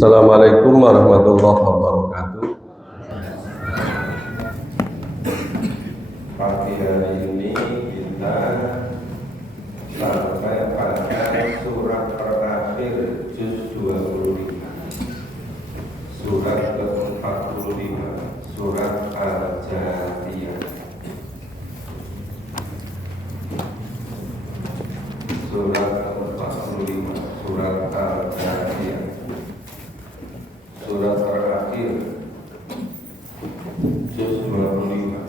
Assalamualaikum warahmatullahi wabarakatuh. Pagi hari ini kita sampai pada surat terakhir juz 25, surat ke-45, surat Al-Jathiyah. Surat ke-45, surat Al-Jathiyah, surat terakhir juz 25.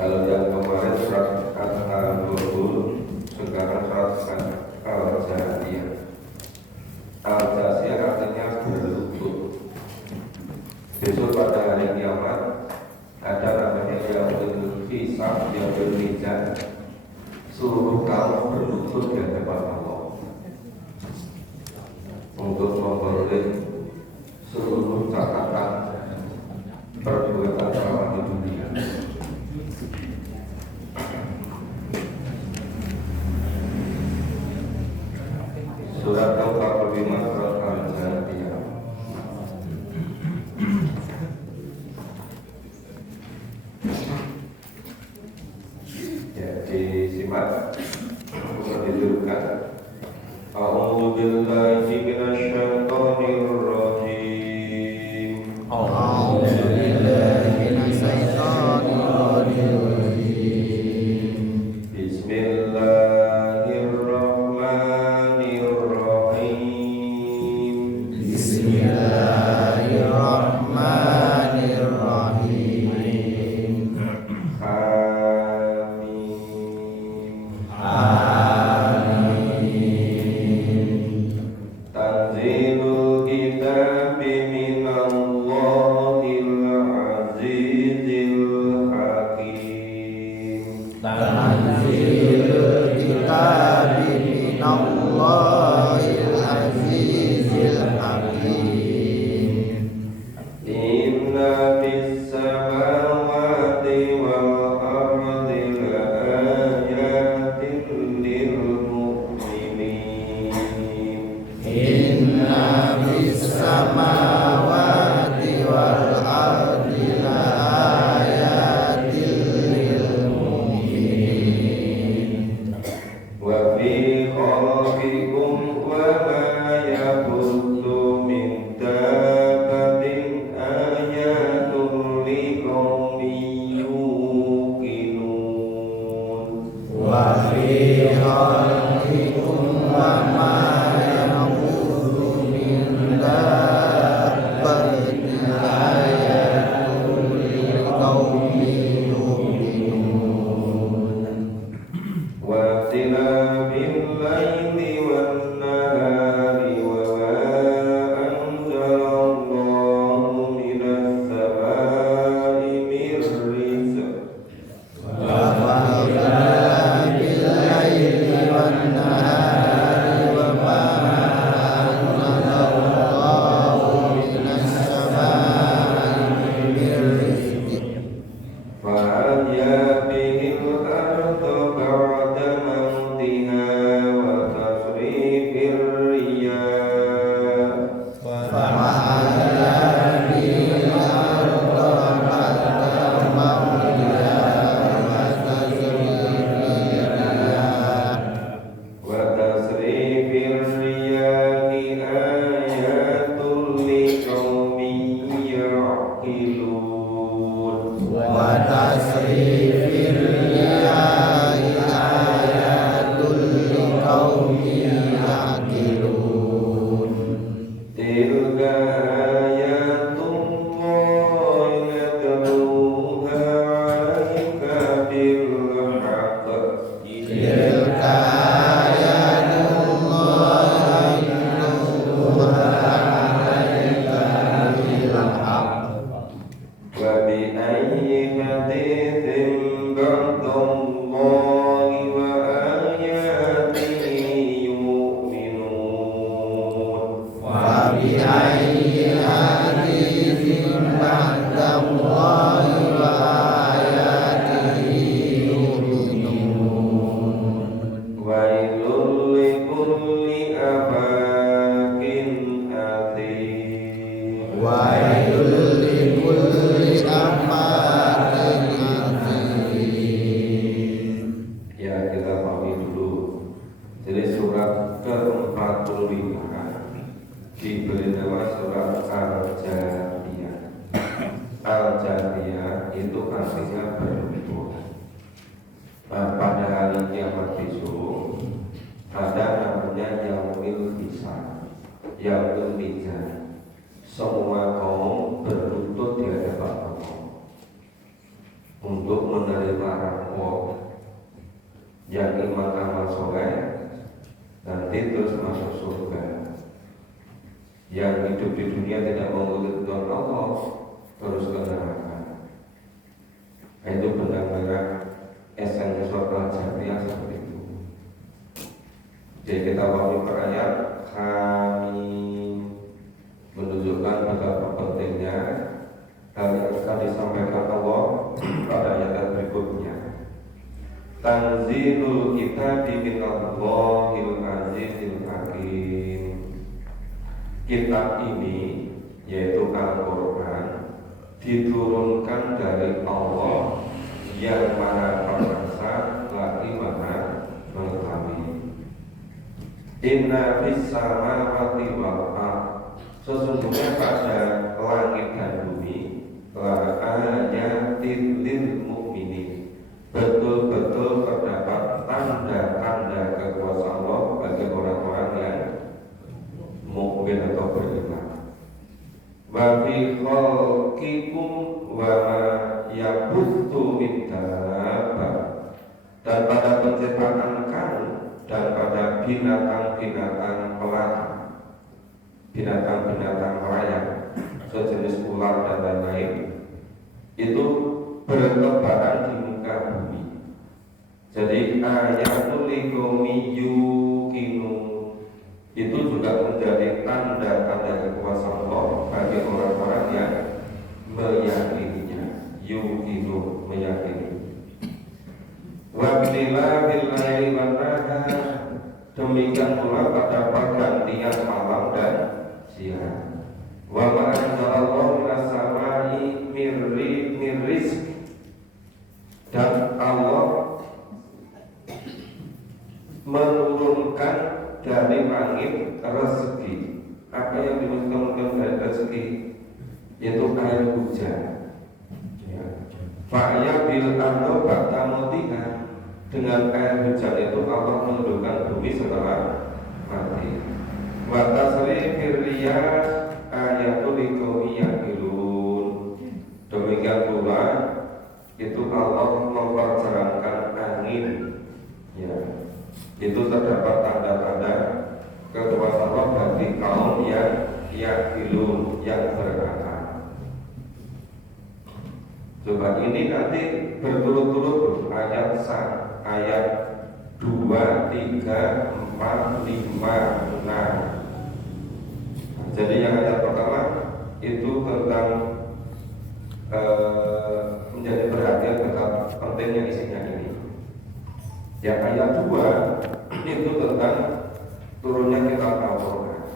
Kalau yang kemarin surat Al-Nurul, sekarang surat Al-Jathiyah. Al-Jathiyah artinya berlutut. Besok pada hari kiamat ada namanya yaumul hisab, yaumul mizan. Seluruh kaum berlutut di hadapan Allah untuk memperoleh seluruh catatan perbuatan selama di dunia. Surat ke-45, surat Al-Jathiyah. Ya, disimak, didudukkan. A'udzu billahi minasyaitonir rajim. A'udzu billahi minasyaitonir rajim. Bismillahirrahmanirrahim. Bismillahirrahmanirrahim. Amin. Tanzilul kitabi minallahil azizil hakim. Tanzilul kitabi minallahil azizil hakim. Inna fis samawati wal ardi laayatin lil mu'minin. Inna fis samawati wal ardi laayatin lil mu'minin. Wa fi khalqikum wa ma yabuthu min dabbatin ayatun liqaumin yuqinun. Wa fi khalqikum wa ma yanqudhu min dabbatin ayatun liqaumin yuqinun. Wa ikhtilafil laili wan nahari wa ma anzalallahu minas samaa'i mir rizq. Wa ikhtilafil laili wan nahari wa ma anzalallahu minas samaa'i min rizqin. فأحيا به الأرض بعد موتها وتصريف الرياح. فأحيا به الأرض بعد موتها وتصريف الرياح آيات لقوم يعقلون. وتصريف الرياح آيات لقوم يعقلون. تلك آيات الله نتلوها عليك بالحق. تلك آيات الله نتلوها عليك بالحق. وبأي حديث بعد الله وآياته يؤمنون. وبأي Wailul likulli affakin athim. Ya, kita pahami dulu. Jadi surat ke-45 diberi nama surat Al-Jariyah. Al-Jariyah itu artinya berlumpur. Nah, pada hari kiamat besok ada namanya Yaumil Hisab, Yaumil Mizan. Semua kaum berlutut di hadapan Allah untuk menerima rapor yang iman amal soleh nanti terus masuk surga. Yang hidup di dunia tidak mengikuti Allah terus ke neraka. Itu benar-benar esensi surat Al-Jariyah seperti itu. Jadi kita pahami per ayat, kami menunjukkan betapa pentingnya hal yang akan disampaikan Allah pada ayat berikutnya. Tanzilul kitabi minallahil azizil hakim. Kitab ini yaitu Al-Quran diturunkan dari Allah yang maha perkasa lagi maha mengetahui. Inna fis samawati wal ardh, sesungguhnya pada langit dan bumi la ayatin lil mu'minin, betul-betul terdapat tanda-tanda kekuasaan Allah bagi orang-orang yang mukmin atau beriman. Wa fi khalqikum wa ma yabuthu min dabbah, dan pada penciptaan kamu dan pada binatang-binatang melata, binatang-binatang melayang sejenis ular dan lain-lain itu bertebaran di muka bumi. Jadi ayatul liqaumi yuqinu itu juga menjadi tanda-tanda kekuasaan Allah bagi orang-orang yang meyakininya. Yuqinu, meyakini. Wa billahi laili wan nahar, demikian pula pada pergantian malam dan siang. Wa ma anzalallahu minas samai mir rizq, dan Allah menurunkan dari langit rezeki. Apa yang dimaksudkan dari rezeki? Yaitu air hujan. Fa'ya bil ardo ba'da mautiha, dengan air hujan itu Allah menundukkan bumi setelah mati. Wa tasrifir riyah ayatul liqaumi yaqilun, demikian pula itu Allah memperjalankan angin, ya, itu terdapat tanda-tanda kekuasaan Allah bagi kaum yang yaqilun, yang berakal. Coba ini nanti berturut-turut ayat 2, 3, 4, 5, 6. Jadi yang ayat pertama itu tentang menjadi perhatian betapa pentingnya isinya ini. Yang ayat 2 itu tentang turunnya kitab Al-Quran.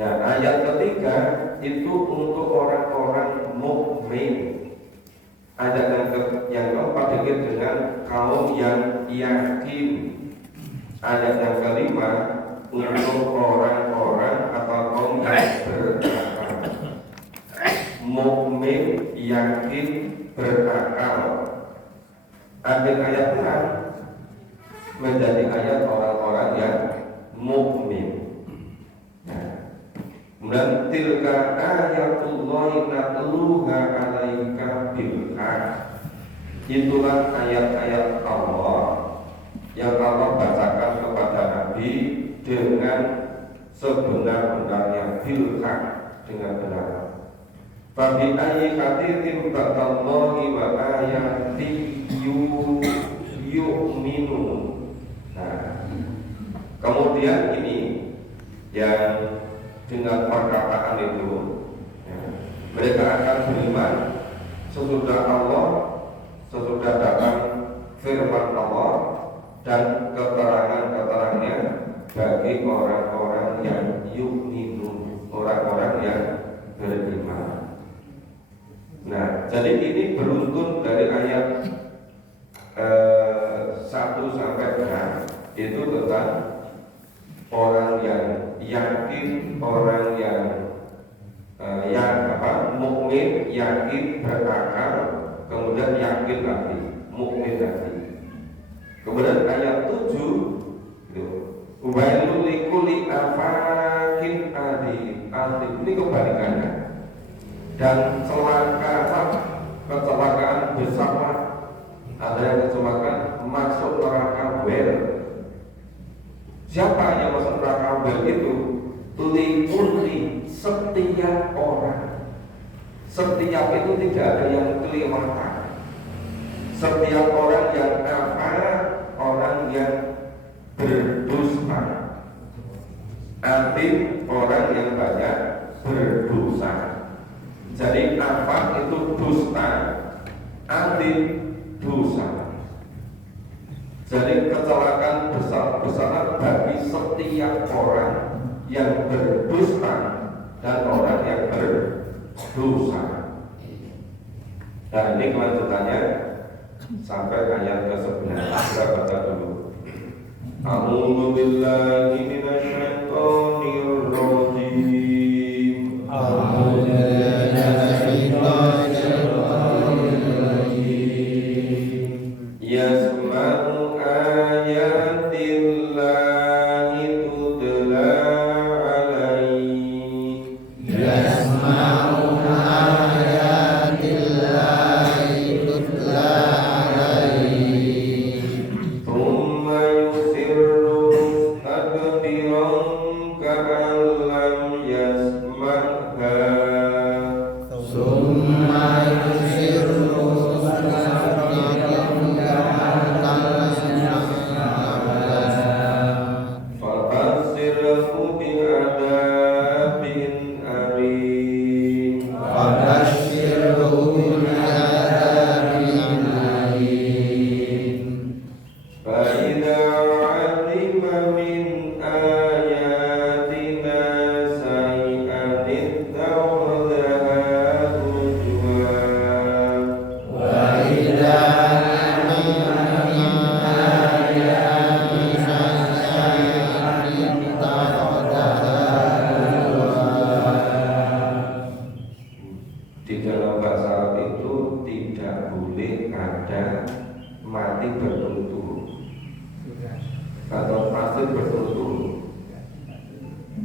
Nah, ayat ketiga itu untuk orang-orang mukmin. Ayat yang keempat dikit dengan kaum yang yakin. Ayat yang kelima untuk orang-orang atau kaum yang berakal. Mukmin, yakin, berakal. Akhir ayat 6 menjadi ayat orang-orang yang mukmin. Dan tilka ayatullahi natluha alaika bil haq, itulah ayat-ayat Allah yang Allah bacakan kepada Nabi dengan sebenar-benarnya, bil haq, dengan benar. Fabi ayyi hadithin ba'dallahi wa ayati yu'minu. Nah, kemudian ini yang dengan perkataan itu, ya, mereka akan beriman sesudah Allah, sesudah datang firman Allah dan keterangan-keterangannya bagi orang-orang yang yu'minun, orang-orang yang jadi ini beruntun dari ayat 1 sampai 6 itu tentang orang yang yakin, orang yang mukmin, yakin, berakal, kemudian yakin lagi, mukmin lagi. Kemudian ayat 7 wailul likulli afakin adim ini kebalikannya. Dan kecelakaan besar, ada yang kecelakaan masuk neraka wel. Siapa yang masuk neraka wel itu? Likulli, setiap orang. Setiap itu tidak ada yang kelewatan. Setiap orang yang orang yang berdusta. Atim, orang yang banyak berdosa. Jadi apa itu dusta, atim dosa. Jadi kecelakaan besar-besaran bagi setiap orang yang berdusta dan orang yang berdosa. Dan ini kelanjutannya sampai ayat ke-11. Kita baca dulu. A'udzu billahi minasyaitonir rajim. A'udzu billahi minasyaitonir rajim. Yasma'u ayatillahi tutla alaihi. Yasma'u ayatillahi tutla alaihi. Thumma yusirru mustakbiran ka'an lam yasma'ha. Summa yusirru mustakbiran ka'an lam yasma'ha. Fabashshirhu bi'adzabin alim. Fabashshirhu bi'adzabin alim. فإذا علم من آياتنا شيئا اتخذها هزوا. وإذا علم من آياتنا شيئا اتخذها هزوا. Di dalam bahasa Arab itu tidak boleh ada mati bertutur atau pasif bertutur,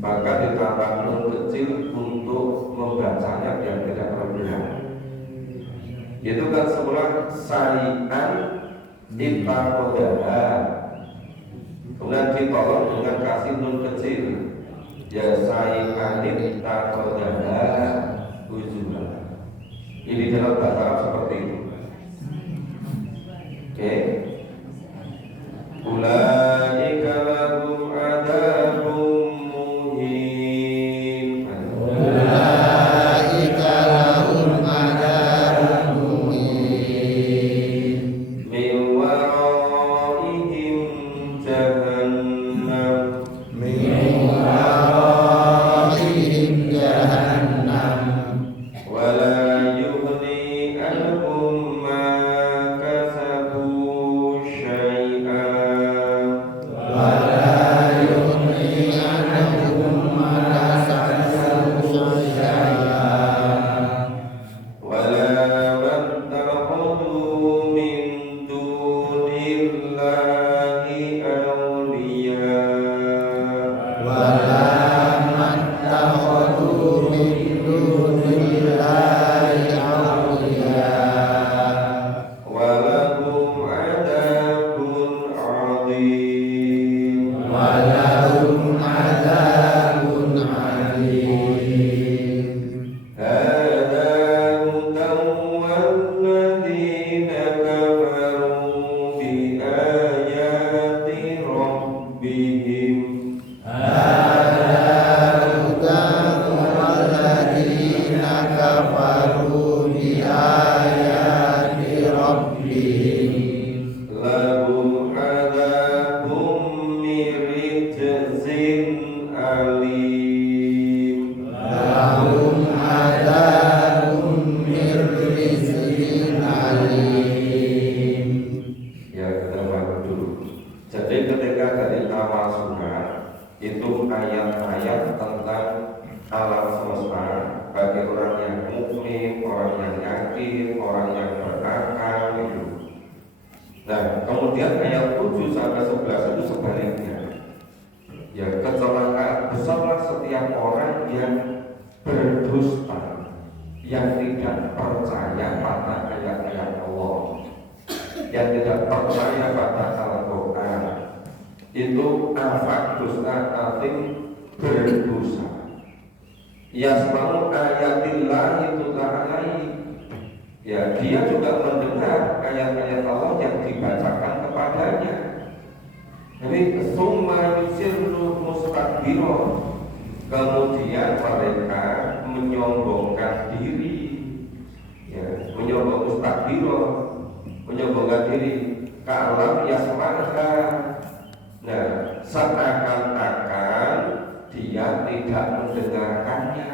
bahkan ditambah nun kecil untuk membacanya yang tidak berlebihan. Itu kan semula sayian ittakhadha, kemudian ditolong dengan kasih nun kecil, ya sayian ittakhadha huzwa. Ini dalam bahasa Arab seperti itu. Oke. Ulaika lahum adzabun muhin. Ulaika lahum adzabun muhin. Min waraihim jahannam. Min waraihim jahannam. Wala yughni anhum ma kasabu alam semesta, bagi orang yang mukmin, orang yang yakin, orang yang berakal itu. Nah, kemudian ayat 7 sampai 11 itu sebaliknya. Ya, kecelakaan besarlah setiap orang yang berdusta, yang tidak percaya pada ayat-ayat Allah, yang tidak percaya pada Al-Quran. Itu afak dusta artinya berdosa. Yasma'u ayatillah itu ta'alai. Ya, dia juga mendengar ayat-ayat Allah yang dibacakan kepadanya. Jadi summa yusirru mustakbiro, kemudian mereka menyombongkan diri. Ya, menyombong mustakbiro, menyombongkan diri. Ka'alam yasma'ha. Nah, seakan-akan dia tidak mendengarkannya,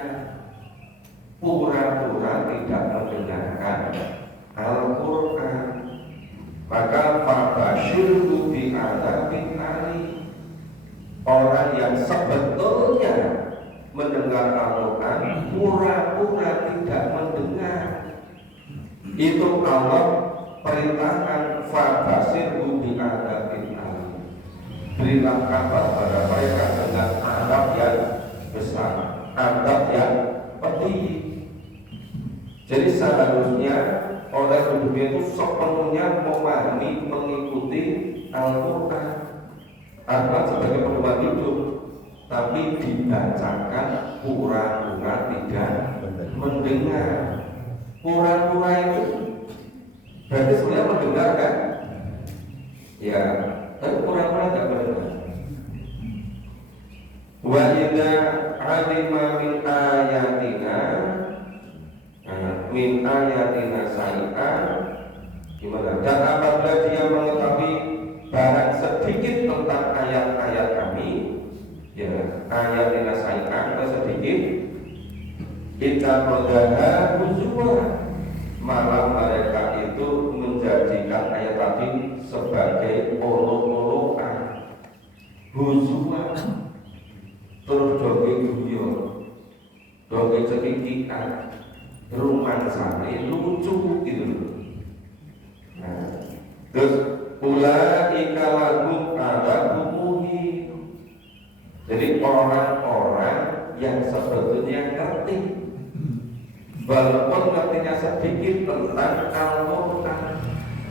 pura-pura tidak mendengarkan Al-Quran. Maka fabashirhu bi'adzabin alim. Orang yang sebetulnya mendengar Al-Quran pura-pura tidak mendengar, itu Allah perintahkan fabashirhu bi'adzabin alim. Berilah kabar pada mereka dengan azab yang besar, azab yang pedih. Jadi seharusnya orang dunia itu sepenuhnya memahami, mengikuti Al-Quran, Al-Quran sebagai pedoman hidup, tapi dibacakan pura-pura tidak mendengar. Pura-pura itu berarti sebenarnya mendengar kan? Ya, tapi pura-pura tidak mendengar. Wa idza alima min ayatina, min ayatina sa'i'an, gimana? Dan apabila dia mengetahui barang sedikit tentang ayat-ayat kami, ya, ayatina sa'i'an atau sedikit, kita kodaha huzwa, malah mereka itu menjadikan ayat tadi sebagai olok-olokan, huzwa, terus doge guyon, doge cerikikan, rumah sana lucu gitu. Nah, terus ulaika lahum adzabun muhin. Jadi orang-orang yang sebetulnya ngerti, walaupun ngertinya sedikit tentang Al-Quran,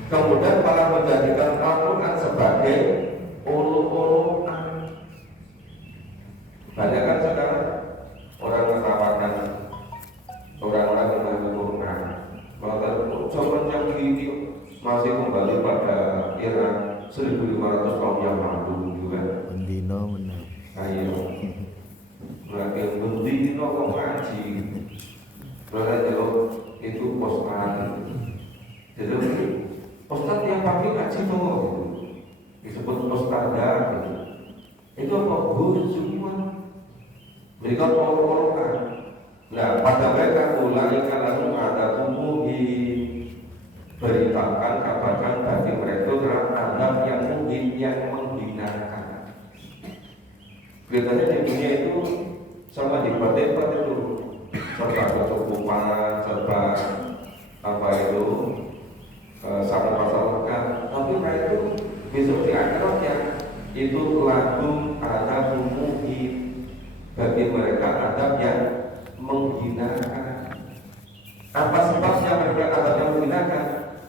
kemudian malah menjadikan Al-Quran sebagai ulu-uluan. Banyak kan sekarang orang mengatakan orang-orang yang Al-Quran, zaman yang ini masih kembali pada era 1500 tahun yang lalu juga. Mendino benar. Ayo, lagi mendino kok ngaji. Berarti kalau itu postan, jadi postan yang pakai ngaji tuh disebut postada. Itu apa? Semua mereka orang-orang. Nah, pada mereka mulai kalau ada muhin, beritakan, kabarkan bagi mereka terhadap yang muhin, yang menghinakan. Kelihatannya di dunia itu sama di debat itu, serba kecukupan, serba apa itu, sama masalahkan. Tapi mereka itu besok di akhirat ya, itu lagu ada muhin, bagi mereka adab yang menghinakan. Apa sebabnya mereka adab yang menghinakan?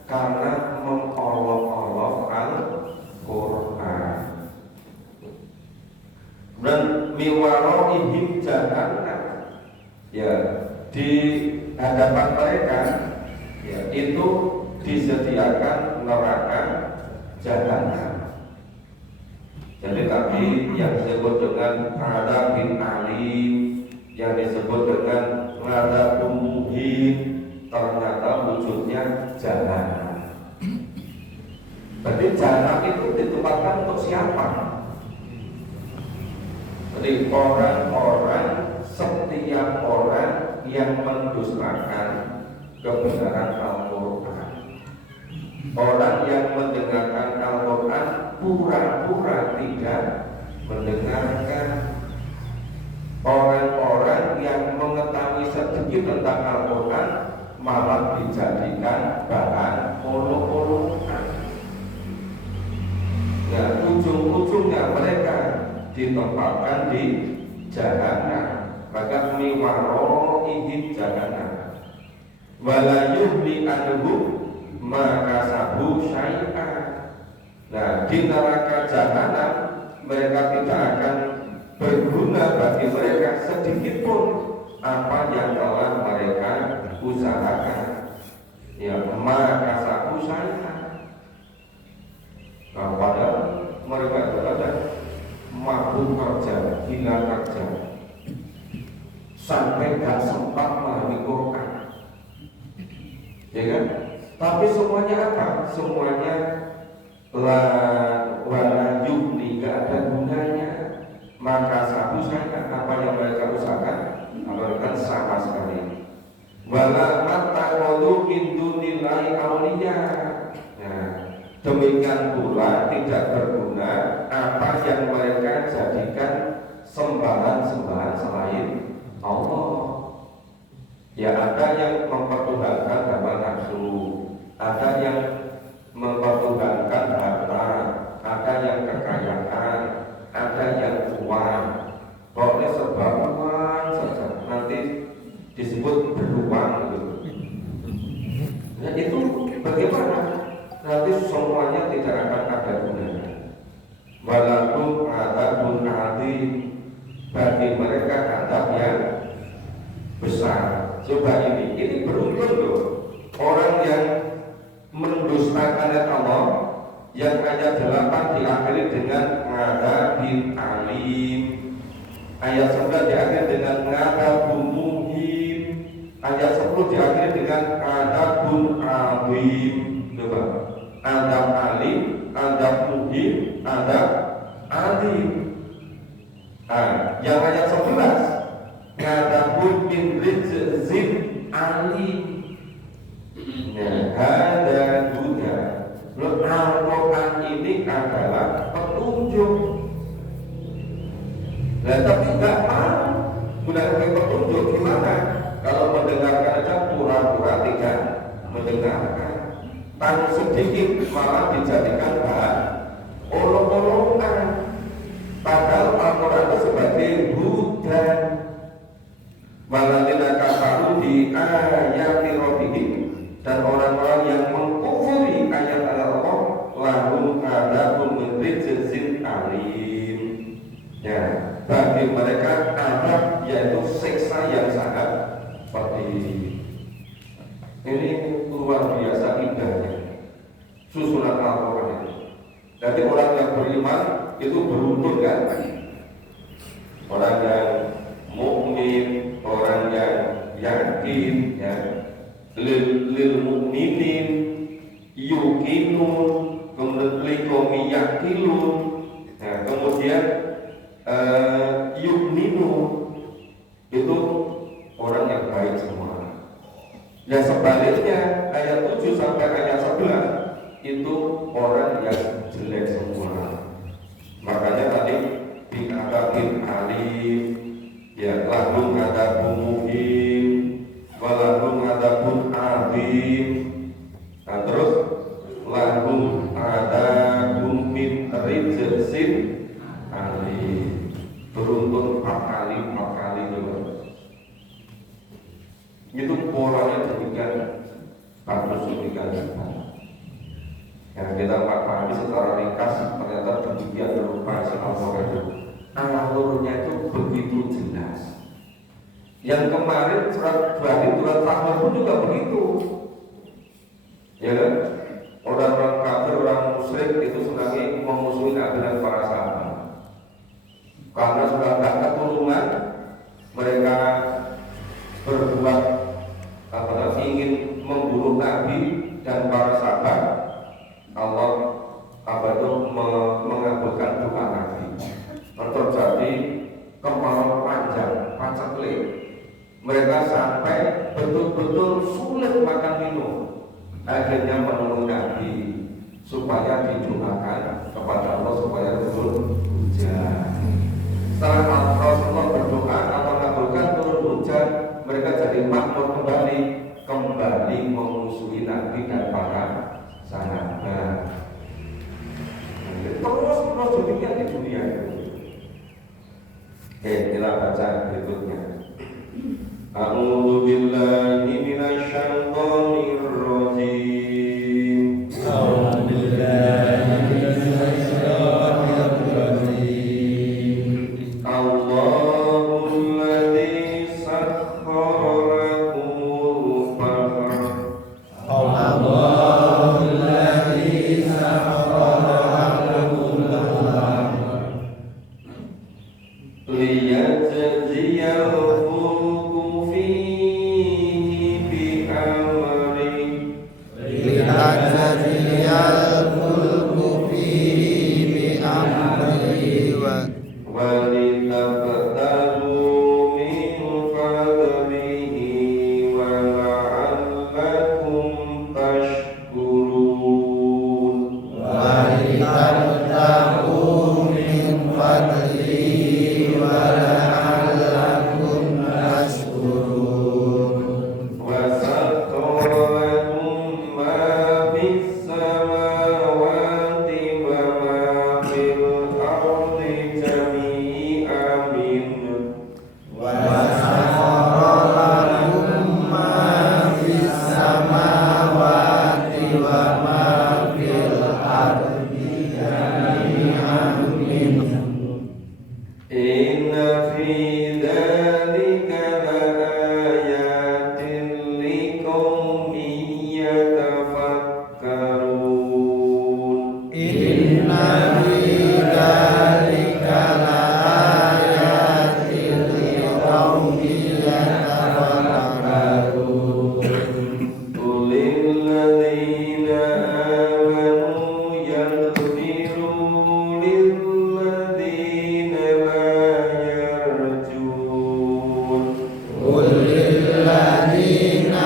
Karena mengolok-olok Al-Quran. Dan miwaroihim jahannam, ya, di hadapan mereka, ya, itu disediakan neraka jahannam. Jadi tadi yang disebut dengan adzabin alim, yang disebut dengan adzabun muhin, ternyata wujudnya jahanam. Berarti jahanam itu ditempatkan untuk siapa? Jadi orang-orang, setiap orang yang mendustakan kebenaran Al-Quran, orang yang mendengarkan Al-Quran pura-pura tidak mendengarkan, orang-orang yang pergi tentang Al-Quran malah dijadikan bahan olok-olokan. Nah, ujung-ujungnya mereka ditempatkan di jahanam. Maka miwaro ihim jahanam. Wala yuhli anhu maka sabu syai'an. Nah, di neraka jahanam mereka tidak akan berguna bagi mereka sedikit pun apa yang telah mereka usahakan. Ya, maka sabu syai'an. Nah, padahal mereka berada mabuk kerja, gila kerja, sampai gak sempat memahami Quran, ya kan? Tapi semuanya apa? Semuanya wala yubni, gak ada gunanya. Maka satu saya apa yang mereka usahakan akan sama sekali. Wala mattaqulu min dunillahi awliya. Nah, demikian pula tidak berguna apa yang mereka jadikan sembahan-sembahan selain Allah. Ya, ada yang mempertuhankan hawa nafsu, ada yang mempertuhankan harta, ada yang kekayaan, ada yang uang. Pokoknya serba uang saja, nanti disebut beruang gitu. Nah, itu bagaimana? Nanti semuanya tidak akan ada gunanya. Walaupun adabun azim, bagi mereka adab yang besar. Coba ini beruntung loh orang yang mendustakan ayat Allah yang ayat 8 diakhiri dengan ngadabin alim, ayat 9 diakhiri dengan ngadabun muhim, ayat 10 diakhiri dengan adabun azim. Coba, adab alim, adab muhim, adab alim. Nah, yang ayat 11 ngadabun min rizqin alim. Nah, ada juga Al-Quran ini adalah petunjuk. Nah, tapi nggak mau gunakan petunjuk gimana? Kalau mendengarkan aja pura-pura tidak mendengarkan. Tahu sedikit malah dijadikan bahan olok-olokan. Padahal Al-Quran itu sebagai hudan. Waladina kafaru di ayati rabbihim, dan orang-orang yang mengkufuri ayat Allah lahum adzabun min rijzin alim. Ya, bagi mereka azab yaitu siksa yang sangat pedih. Ini luar biasa indahnya susunan Al-Quran ini. Jadi orang yang beriman itu beruntung kan? Orang yang mukmin, orang yang yakin, ya, lil mukminin yuqinun, kemudian liqomi yaqilun, nah, kemudian yuqninun, itu orang yang baik semua. Ya, sebaliknya ayat 7 sampai ayat 11 itu orang yang jelek semua. Makanya tadi bi'adabin alim, ya, lahum adabun muhim, walahum adabun azim. Nah, terus lahum adabun min rijzin alim. Beruntun 4 kali juga. Itu polanya demikian bagus, demikian hebat. Ya, kita pahami secara ringkas, ternyata demikian berupa Al-Quran itu. Alurnya itu begitu jelas. Yang kemarin surat Tahun pun juga begitu, ya kan? Orang-orang kafir, orang musyrik itu senangi memusuhi Nabi dan para sahabat. Karena sudah tidak keturunan, mereka berbuat ingin membunuh Nabi dan para sahabat. Allah mengabulkan doa Nabi. Terjadi kemarau panjang, paceklik. Mereka sampai betul-betul sulit makan minum. Akhirnya menemui Nabi supaya didoakan kepada Allah supaya turun hujan. Setelah Rasulullah berdoa, Allah mengabulkan turun hujan. mereka jadi makmur kembali memusuhi Nabi dan para sahabat. Terus demikian di dunia itu. Oke, kita baca berikutnya. A'udzu billahi minasyaitonir rajim. A'udzu billahi minasyaitonir rajim. Allahul ladzi sakhkhara lakumul bahra. Allahul ladzi sakhkhara lakumul bahra liyajziyal fulku fihi bi'amri litajziyal fulku fihi bi amri wa walitabtalu min fadlihi wa la'allakum tashkurun. litabtaghu min fadlihi wa la'allakum tashkurun. وسخر لكم ما في السماوات وما في الأرض جميعا منه وسخر lakum ma fis samawati wa ma fil ardi jami'an minhu. Inna fi dzalika laayatin liqaumin yatafakkarun. Inna fi dzalika laayatin liqaumin yatafakkarun. Qulil ladzina amanu yaghfiru lil ladzina la yarjun. Qul lil ladzina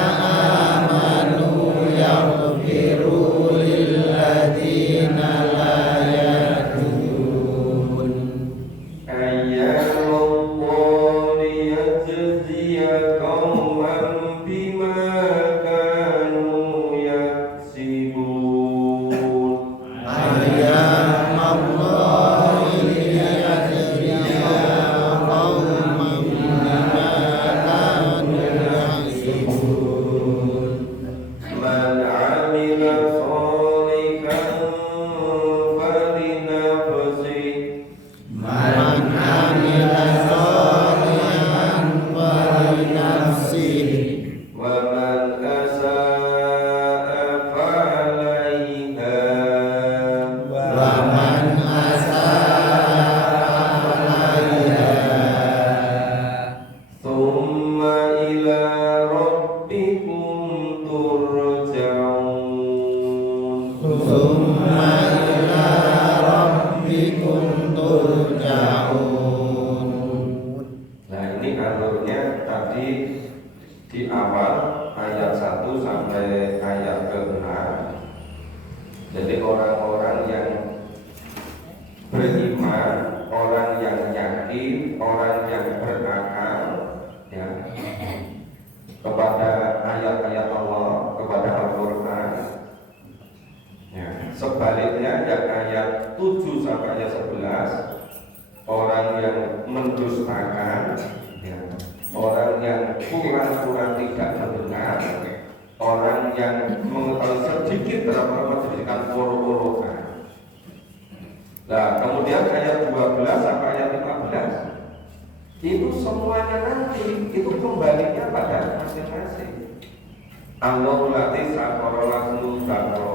amanu yaghfiru lil ladzina la yarjun. Ayyallahi yajziya qauman bima kanu yaksibun. Ayyamallahi liyajziya qauman bima kanu yaksibun. Man 'amila shalihan falinafsihi Man amila sholihan falinafsihi wa man asaa fa'alaiha. wa man asaa alaiha. Thumma ila rabbikum turja'un. Summa ila rabbikum turja'un. Nah, ini alurnya tadi di awal ayat 1 sampai ayat ke-6. Jadi orang-orang yang beriman, orang yang yakin, orang yang berakal, ya, kepada ayat-ayat Allah, kepada Al-Quran. Ya, sebaliknya yang ayat 7 sampai ayat 11, orang yang mendustakan, ya, orang yang pura-pura tidak mendengar, orang yang mengetahui sedikit berapa dijadikan poro-porokan. Nah, kemudian ayat 12 sampai ayat 15 itu semuanya nanti itu kembalinya pada masing-masing. Allahul ladzi sakhkhara lakumul bahra.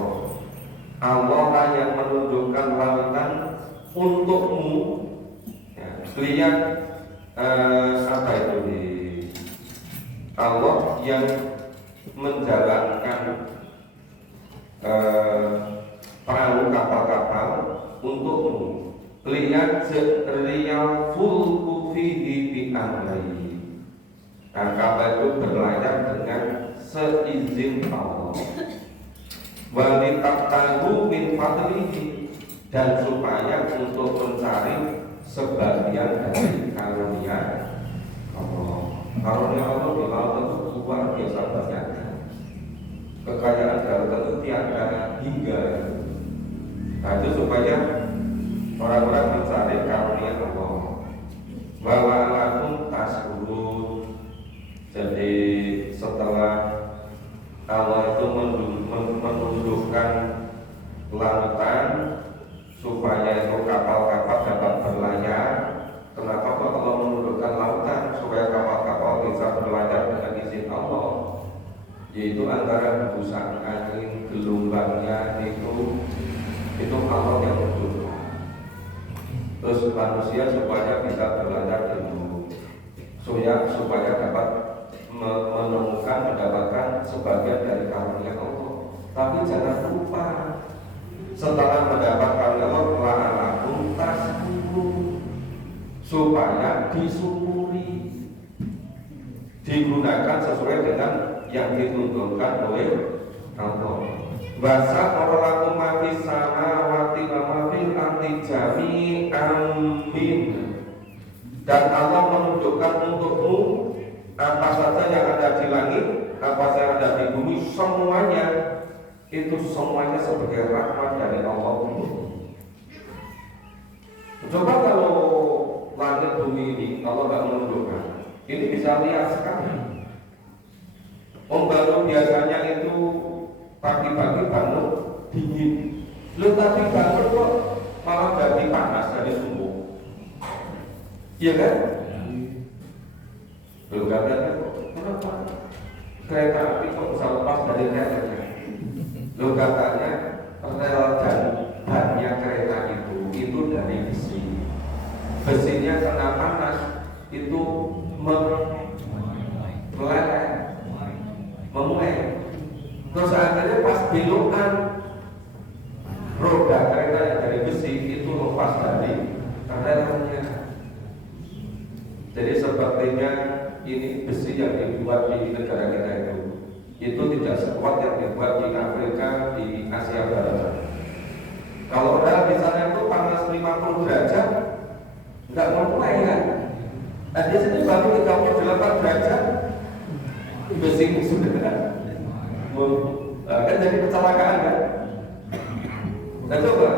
Allah lah yang menundukkan lautan untukmu. Ya, lihat apa itu di Allah yang menjalankan perahu kapal-kapal untukmu. Lihat riyal fulku fihi bi amri. Nah, kapal itu berlayar dengan seizin Allah. Walitabtahu min fadlihi, dan supaya untuk mencari sebagian dari karunia Allah. Karunia Allah di laut itu luar biasa banyak. Kekayaan darat itu tiada hingga. Nah itu supaya orang-orang mencari karunia Allah. Bahwa lakum tasbun. Jadi setelah Allah itu menundukkan lautan supaya itu kapal-kapal dapat berlayar. Kenapa kok Allah menundukkan lautan supaya kapal-kapal bisa berlayar dengan izin Allah? Yaitu antara hembusan angin, gelombangnya itu Allah yang menundukkan. Terus manusia supaya bisa berlayar dulu, supaya dapat mendapatkan sebagian dari karunia Allah. Tapi jangan lupa setelah mendapatkan Allah la'alakum tasbun, supaya disyukuri, digunakan sesuai dengan yang dituntunkan oleh Allah. Basa oralakum mafis samawati wa mafil ardi jami'an min. Dan Allah menunjukkan untukmu apa saja yang ada di langit, apa saja yang ada di bumi, semuanya itu semuanya sebagai rahmat dari Allah. Coba kalau langit bumi ini Allah nggak menunjukkan, ini bisa lihat sekali. Baru biasanya itu pagi-pagi bangun dingin, tapi bangun kok malah jadi panas, jadi sumbu. Iya kan? Katanya kenapa kereta api kok bisa lepas dari relnya? Katanya rel dan bannya kereta itu dari besi. Besinya kena panas itu meleleh, memuai. Terus akhirnya pas belokan roda kereta yang dari besi itu lepas dari relnya. Jadi sepertinya ini besi yang dibuat di negara kita itu tidak sekuat yang dibuat di Afrika, di Asia Barat. Kalau rel di sana itu panas 50 derajat, nggak memulai kan? Nah di sini baru 38 derajat, besi ini sudah kan jadi kecelakaan kan? Nah coba,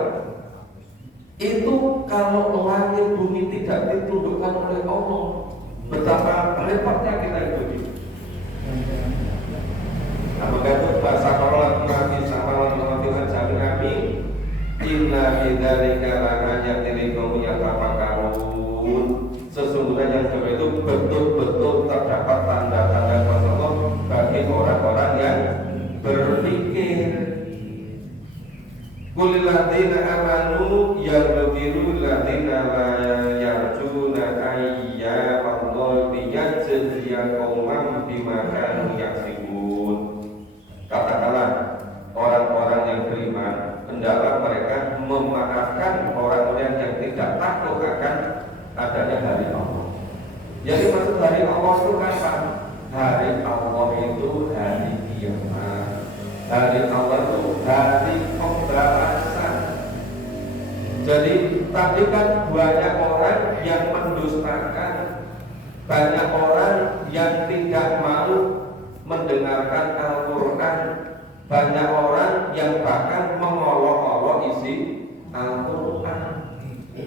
itu kalau langit bumi tidak ditundukkan oleh Allah, betapa repotnya kita hidup ini. Nah, maka bahasa kalau nanti sama teman-teman jami kami, inna bidzalika la'ayatin liqaumin yatafakkarun. Sesungguhnya yang kedua itu betul-betul terdapat tanda-tanda Allah bagi orang-orang yang berpikir. Qul ladzina amanu yaghfiru ladzina la yarjuna ayyamallahi liyajziya qauman bima kanu yaksibun. Katakanlah orang-orang yang beriman, hendaklah mereka memaafkan orang-orang yang tidak takut akan adanya hari Allah. Jadi maksud hari Allah itu apa? Hari Allah itu hari kiamat. Hari Allah itu hari pembalasan. Jadi tadi kan banyak orang yang mendustakan, banyak orang yang tidak mau mendengarkan Al-Quran, banyak orang yang bahkan mengolok-olok isi Al-Quran.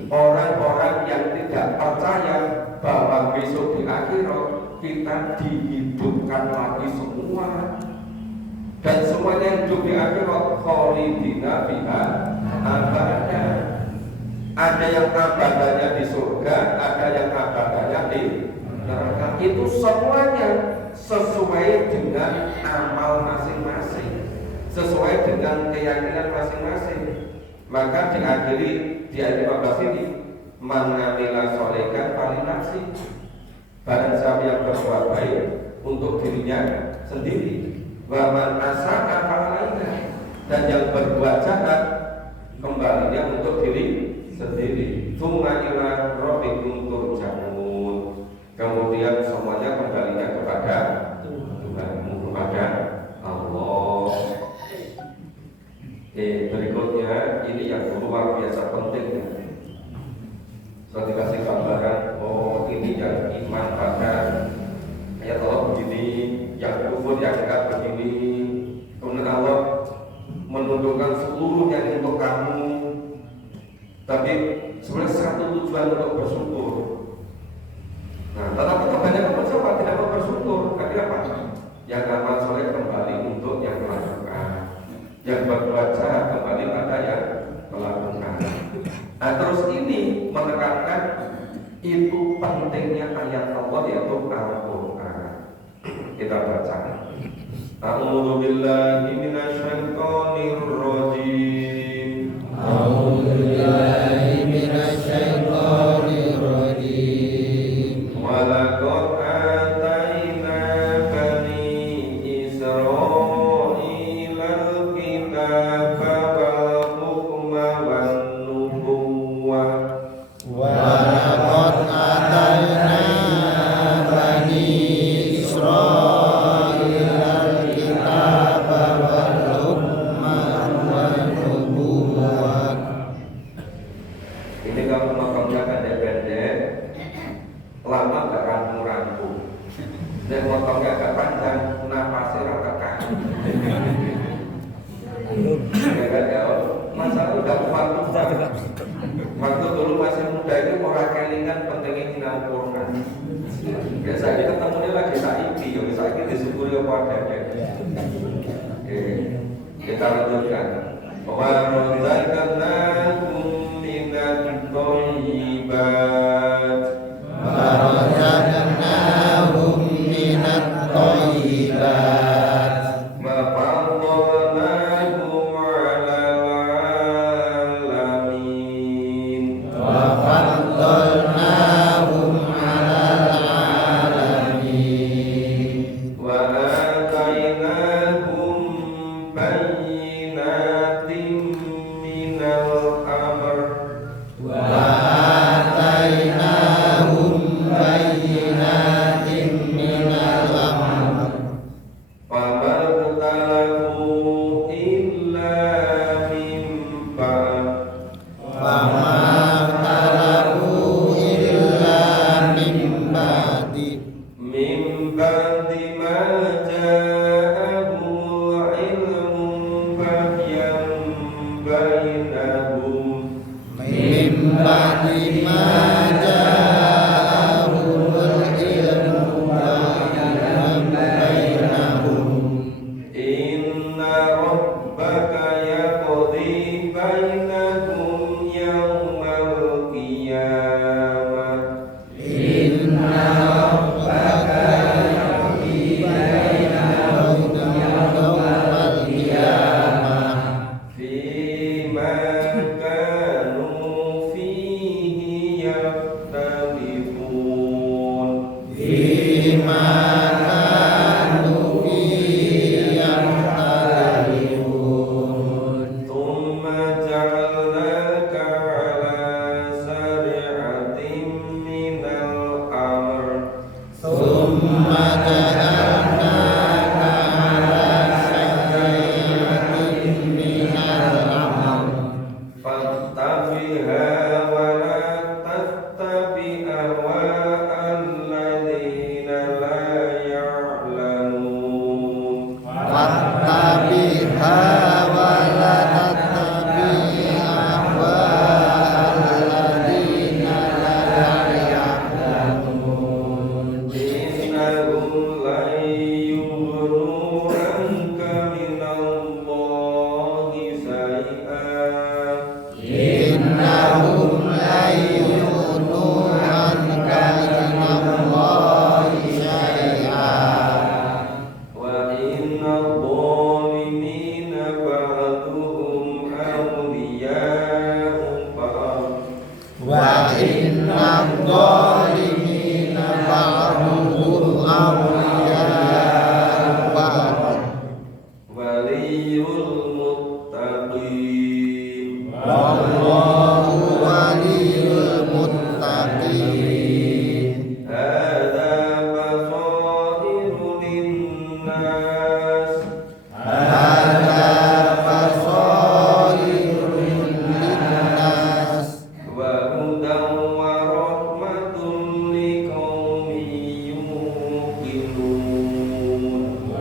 Orang-orang yang tidak percaya bahwa besok di akhirat kita dihidupkan lagi semua, dan semuanya hidup di akhirat khalidina fiha abada. Ada yang abadannya di surga, ada yang abadannya di neraka. Itu semuanya sesuai dengan amal masing-masing, sesuai dengan keyakinan masing-masing. Maka diakhiri di ayat 15 ini, man amila sholihan falinafsi. Barang siapa yang berbuat baik untuk dirinya sendiri, wa man asa'a falaiha. Dan yang berbuat jahat kembalinya untuk diri sendiri. Tsumma ila rabbikum turja'un. Kemudian semuanya kembalinya kepada Tuhanmu, kepada Allah. Berikutnya ini yang luar biasa penting. Saya dikasih gambaran, oh ini yang iman pada meskipun diangkat begini, kemudian Allah menundukkan seluruhnya untuk kamu, tapi sebenarnya satu tujuan untuk bersyukur. Nah, tetapi kebanyakan manusia tidak mau bersyukur. Karena apa? Yang amal soleh kembali untuk yang melakukan, yang berbuat jahat kembali pada yang melakukan. Nah, terus ini menekankan itu pentingnya ayat Allah yaitu Al-Quran. Kita baca. A'udzu billahi minasyaitonir rajim. A'udzu billahi minasyaitonir rajim. Walaqad atayna bani Israila al-kitaba wal hukma wan nubuwwah. Walaqad atayna bani Israila al-kitaba wal hukma wan nubuwwah. Ini kalau motongnya pendek-pendek, lama gak rampung-rampung. Dan motongnya agak panjang, napasnya ratekan. Ya kan ya, masa udah waktu dulu masih muda itu orang kelingan pentingnya nyinau Quran. Biasa kita ketemunya lagi saiki, ya saiki disyukuri apa adanya. Oke, kita lanjutkan. Wa razaqnakum minat thayyibat. Warazaqnahum minat thayyibat. Ma faddalnahum 'alal 'alamin. Wa faddalnahum 'alal 'alamin. Wa atainahum bayyinatin minal amr. Wa atainahum bayyinatin minal amr. Fama ikhtalafu illa min ba'd Fama ikhtalafu illa min ba'di ma ja'ahumul ilmu baghyan bainahum. min ba'di ma ja'ahumul ilmu baghyan bainahum. Inna rabbaka yaqdi bainahum yawmal qiyamah. Inna rabbaka yaqdi bainahum yawmal qiyamah. Fima kanu fihi yakhtalifun. Fima kanu fihi yakhtalifun. Thumma ja'alnaka 'ala sari'atin minal amr. Thumma ja'alnaka 'ala syari'atin minal amr. Fattabi'ha wa la tattabi' ahwa'al ladzina la ya'lamun. Fattabi'ha wa la tattabi' ahwa'al ladzina la ya'lamun. Innahum la yughnu anka minallahi shay'an. Innahum la yughnu anka minallahi syai'an. Wa inna dhalimina ba'duhum awliya'u ba'd. Wa inna dhalimina ba'duhum awliya'u ba'd. Waliyul muttaqin. Wallahu waliyul muttaqin. Hadza basairu linnas. Hadza basairun linnas. Wa hudan wa rahmatun liqaumin yuqinun.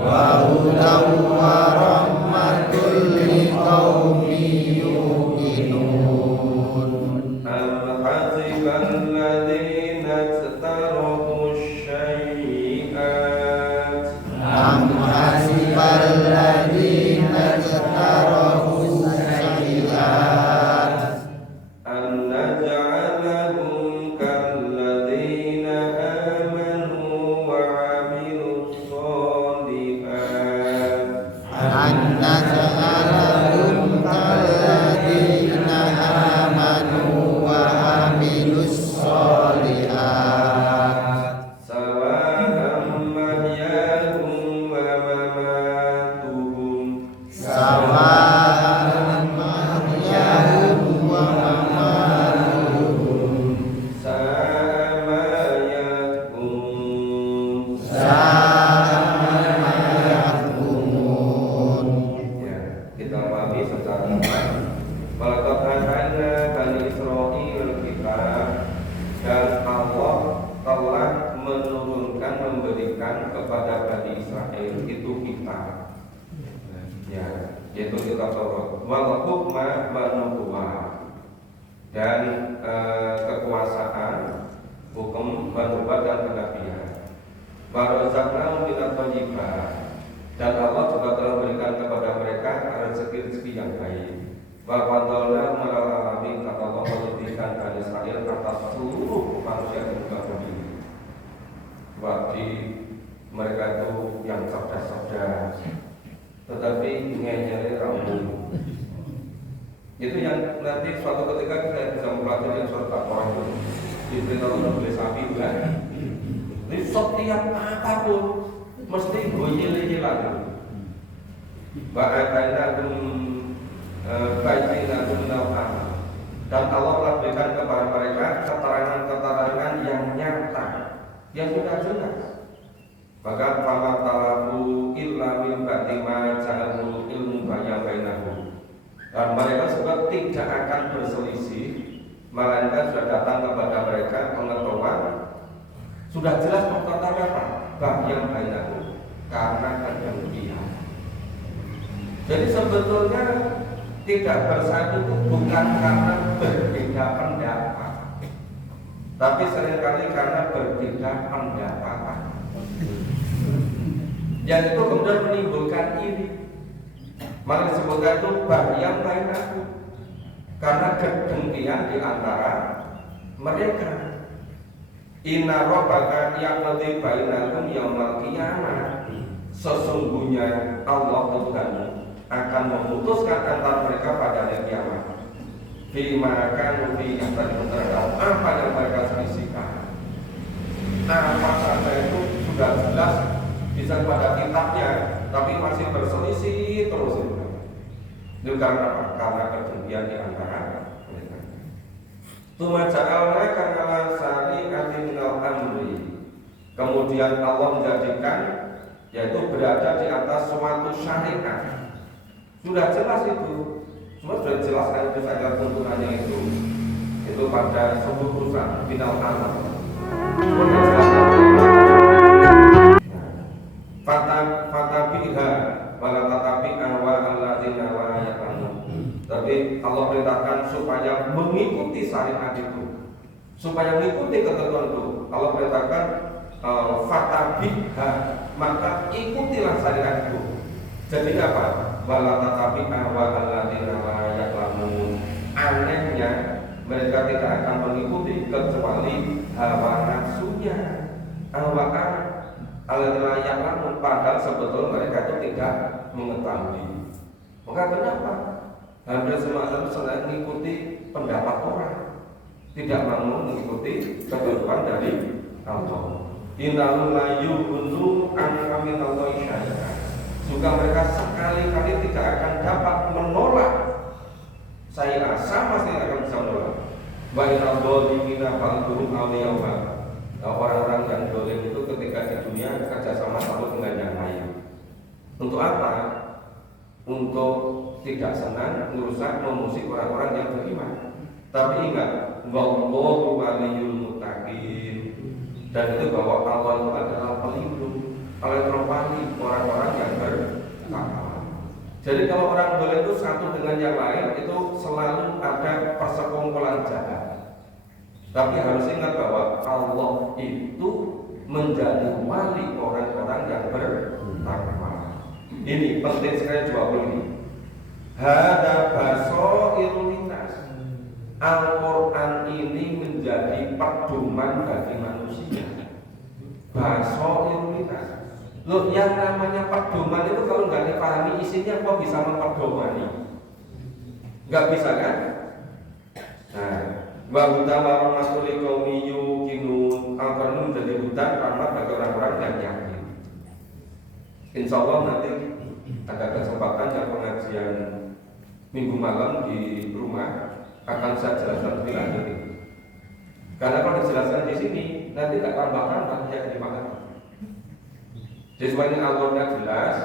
wa hudan wa rahmatul liqaumin yuqinun. Am hasibal ladzina ijtarahu syai'at Am hasibal ladzina ijtarahu sayyi'at an naj'alahum kalladzina amanu wa 'amilus sholihat an naj'alahum kalladzina amanu wa amilus sholihat sawa'an mahyahum wa mamatuhum sawa'an mahyahum wa mamatuhum sa'a ma yahkum. sa'a ma yahkumun. Ya, kita pahami secara umum. Walaqad atayna Bani Israil kitab, dan Allah telah menurunkan, memberikan kepada Bani Israel itu kitab. Ya, yaitu kitab Taurat. Wal hukma wan nubuwah, dan kekuasaan, hukum, nubuwah dan kenabian. Warazaqnahum minat thayyibat, dan Allah juga telah memberikan kepada mereka rezeki-rezeki yang baik. Wa fadalna malal alamin, kata Allah melebihkan Bani Israel atas seluruh manusia di muka bumi. Berarti mereka itu yang cerdas-cerdas, tetapi ngeyel rambut. Itu yang nanti suatu ketika kita bisa mempelajari yang surat Al-Quran itu diberitahu oleh sapi kan. Jadi setiap apapun mesti goyel-yelan. Ba'atanakum bayyinatum minal-amal, dan Allah telah berikan kepada mereka keterangan-keterangan yang nyata, yang sudah jelas. Maka fama talabu illa min ba'di ma ja'alul ilmu bainahum, dan mereka sebab tidak akan berselisih, melainkan sudah datang kepada mereka pengetahuan, sudah jelas mengatakan apa? Bahyan bainahum, karena kedengkian. Jadi sebetulnya tidak bersatu itu bukan karena berbeda pendapat, tapi seringkali karena berbeda pendapatan. Yang itu kemudian menimbulkan ini. Maka disebutkan itu bahyan bainahum, karena kedengkian di antara mereka. Inna rabbaka yaqdi bainahum yaumal qiyamah, sesungguhnya Allah Tuhanmu akan memutuskan antara mereka pada hari kiamat. Bima kanu fi yahtalifun, terhadap apa yang mereka selisihkan. Apa saja itu sudah jelas bisa pada kitabnya, tapi masih berselisih terus. Itu karena apa? Karena kedengkian di antara mereka. Tsumma ja'alnaka 'ala syari'atin minal amri, kemudian Allah menjadikan, yaitu berada di atas suatu syariat. Sudah jelas itu, semua sudah jelas kan itu saja tuntunannya itu pada sebuah perusahaan final alam. Semua sudah jelas. Fatabiha wala tatabi'a wa alladzina la ya'lamun. Tapi Allah perintahkan supaya mengikuti syariat itu, supaya mengikuti ketentuan itu. Allah perintahkan fatabiha, maka ikutilah syariat itu. Jadi apa? Wala tatabi'a wa alladzina la ya'lamun. Anehnya mereka tidak akan mengikuti kecuali hawa nafsunya, hawaan alladzina ya'lamun, padahal sebetulnya mereka itu tidak mengetahui. Maka kenapa? Hampir semua itu selain mengikuti pendapat orang, tidak mau mengikuti ketentuan dari Allah. Innahum la yughnu an amrinallahi syai'an, juga mereka sekali-kali tidak akan dapat menolak saya, sama sekali akan bisa menolak. Wa inna dhalimina ba'dhum awliya'u ba'd, orang-orang yang dolim itu ketika di dunia kerjasama satu dengan yang lain. Untuk apa? Untuk tidak senang, merusak, memusik orang-orang yang beriman. Tapi ingat, wallahu waliyul muttaqin, dan itu bahwa Allah itu adalah pelindung, oleh orang-orang Jadi kalau orang boleh itu satu dengan yang lain itu selalu ada persekongkolan jahat. Tapi harus ingat bahwa Allah itu menjadi wali orang-orang yang bertakwa. Ini penting sekali jawab ini. Hada basairul linnas. Al-Quran ini menjadi pedoman bagi manusia. Basairul linnas. Loh, yang namanya pedoman itu kalau nggak dipahami isinya kok bisa memperdomani? Nggak bisa kan? Nah, wa hudan wa rahmatul liqaumin yuqinun. Al-Quran menjadi hudan rahmat bagi orang-orang yang yakin. Insya Allah nanti ada kesempatan yang pengajian minggu malam di rumah akan saya jelaskan lebih lanjut. Karena kalau dijelaskan di sini nanti tak tambah-tambah yang dimakan. Jadi supaya alurnya jelas,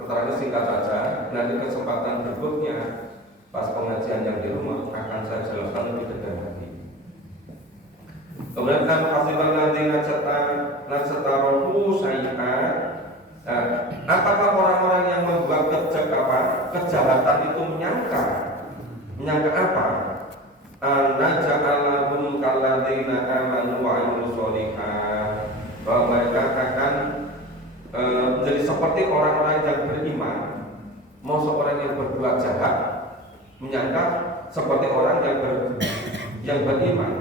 keterangan singkat saja. Nanti kesempatan berikutnya pas pengajian yang di rumah akan saya jelaskan lebih detail lagi. Kemudian kan fasilan nanti nasetarahu sayiat. Apakah orang-orang yang membuat kejahatan itu menyangka apa? Naja'alahum kalladzina amanu wa 'amilus sholihat, bahwa mereka akan menjadi seperti orang-orang yang beriman. Mau seorang yang berbuat jahat menyangka seperti orang yang beriman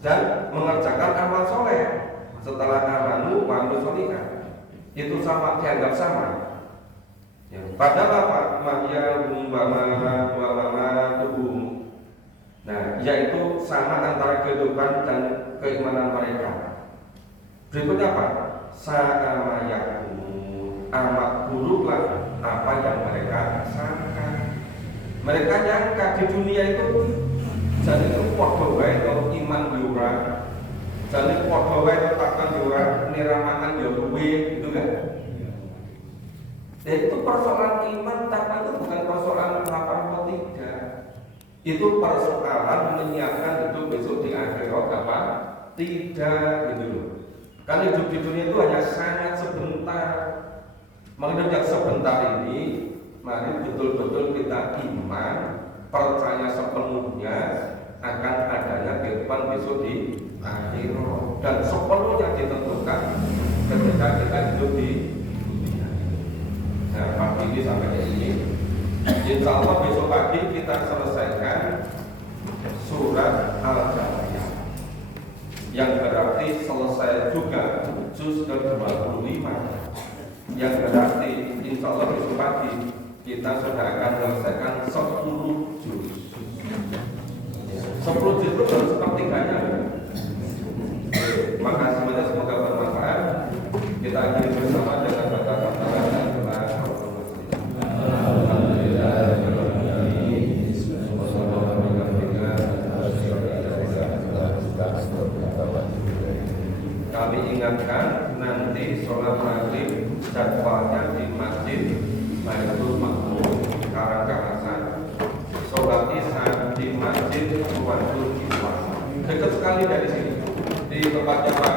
dan mengerjakan amal soleh setelah amanu wa 'amilus sholihat. Itu sama, dianggap sama. Ya, padahal apa? Mahyahum wa mamatuhum. Nah, yaitu sama antara kehidupan dan keimanan mereka. Berikutnya apa? Sa'amayakum, amat buruklah apa yang mereka sangka. Mereka nyangka di dunia itu jadi itu podo wae iman diurang. Jadi podo wae takkan diurang, niramakan ya duwe gitu kan. Dan itu persoalan iman, tapi itu bukan persoalan lapar atau tidak. Itu persoalan menyiapkan hidup besok di akhirat apa? Tidak gitu loh. Karena hidup di dunia itu hanya sangat sebentar. Mengenai yang sebentar ini, mari betul-betul kita iman, percaya sepenuhnya akan adanya kehidupan besok di akhirat, dan sepenuhnya ditentukan ketika kita hidup di dunia. Nah, pagi ini sampai di sini. Insya Allah besok pagi kita selesaikan surat Al-Jathiyah, yang berarti selesai juga juz ke-25, yang berarti insya Allah besok pagi kita sudah akan selesaikan 10 juz. 10 juz itu baru sepertiganya. Makasih banyak, semoga bermanfaat. Kita akhiri bersama dengan kata-kata dan doa. Kami ingatkan nanti sholat maghrib jadwalnya di Masjid Baitul Ma'mur Karangkahasan. Sholat isya di Masjid Wadul Islam. Dekat sekali dari sini, di tempatnya Pak